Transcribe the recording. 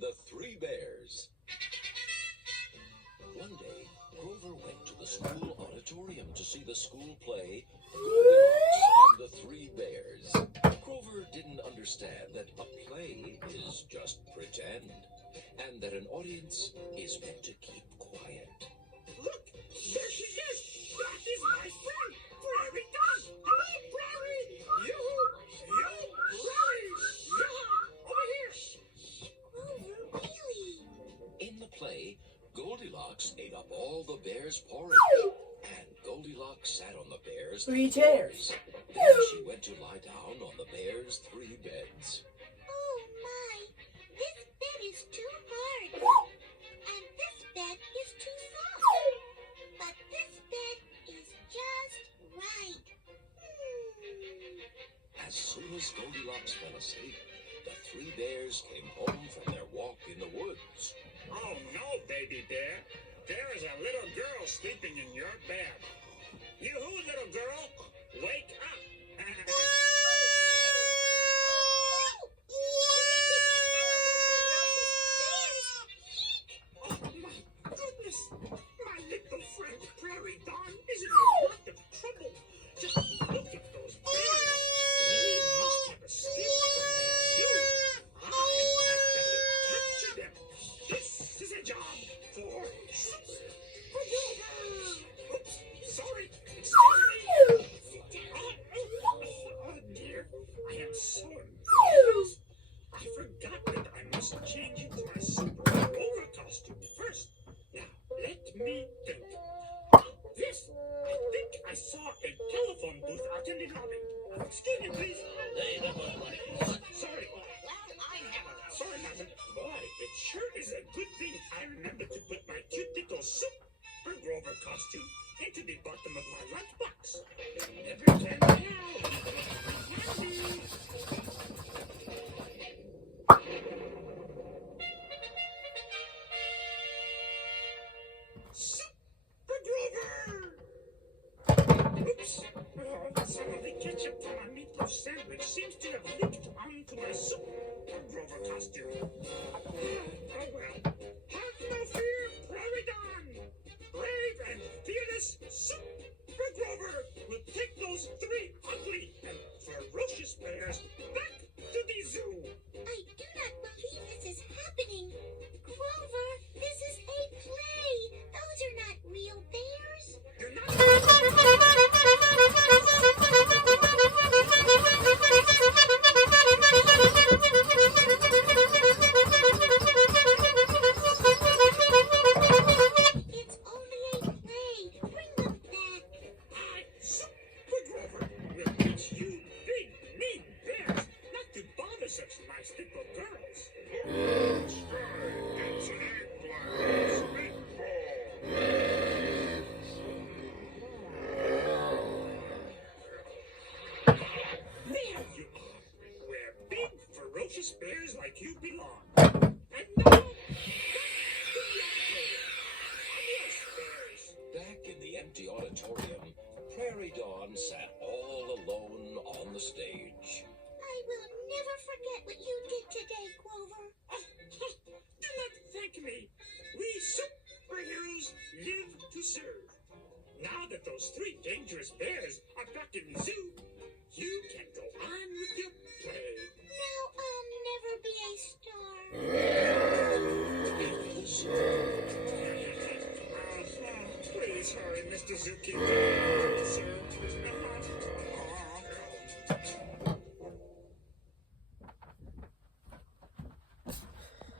and the Three Bears. One day, Grover went to the school auditorium to see the school play Goldilocks and the Three Bears. Grover didn't understand that a play is just pretend, and that an audience is meant to keep quiet. Look, there she is! That is my friend, Prairie Dog! Hello, Prairie! Prairie! Over here! Grover, really? In the play, Goldilocks ate up all the bears' porridge, and Goldilocks sat on the bears' Three chairs. Then she went to lie down on the bears' three beds. Oh my, this bed is too hard. And this bed is too soft. But this bed is just right. As soon as Goldilocks fell asleep, the three bears came home from their walk in the woods. Oh no, baby bear. There is a little girl sleeping in your bed. Yoo-hoo, little girl. Wake up. Oh my goodness. My little friend Prairie Dawn is in a lot of trouble. Just look at those bears. They must have escaped from the zoo. I had better capture them. This is a job for Oops, sorry. Sit down. Oh dear, I am so embarrassed. I forgot that I must change into my Super Grover costume first. Now, let me think. Yes, I think I saw a telephone booth out in the lobby. Excuse me, please. Hey, that was funny. Sorry. Sorry, madam. Boy, it sure is a good thing I remembered to put my cute little Super Grover costume into the bottom of my lunchbox. Never can tell. Candy. Super Grover! Oops. Some of the ketchup from my meatloaf sandwich seems to have leaked onto my Super Grover costume. Oh well. Have no fear, Prairie Dawn! Brave and fearless Super Grover will take those three ugly and ferocious bears back to the zoo. I do not believe this is happening. Grover, this is a play. Those are not real bears. You're not... It's only a play. Bring them back. I, Super Grover, will teach you big, mean bears not to bother such nice little girls. It's an eggplant. There you are, where big, ferocious bears like you belong. And now, back to the auditorium. Adios, bears. Back in the empty auditorium, Prairie Dawn sat all alone on the stage. I will never forget what you did today, Grover. Do not thank me. We superheroes live to serve. Now that those three dangerous bears are back in the zoo, you can go on with your play. Now I'll never be a star. Please hurry, Mr. Zookeeper.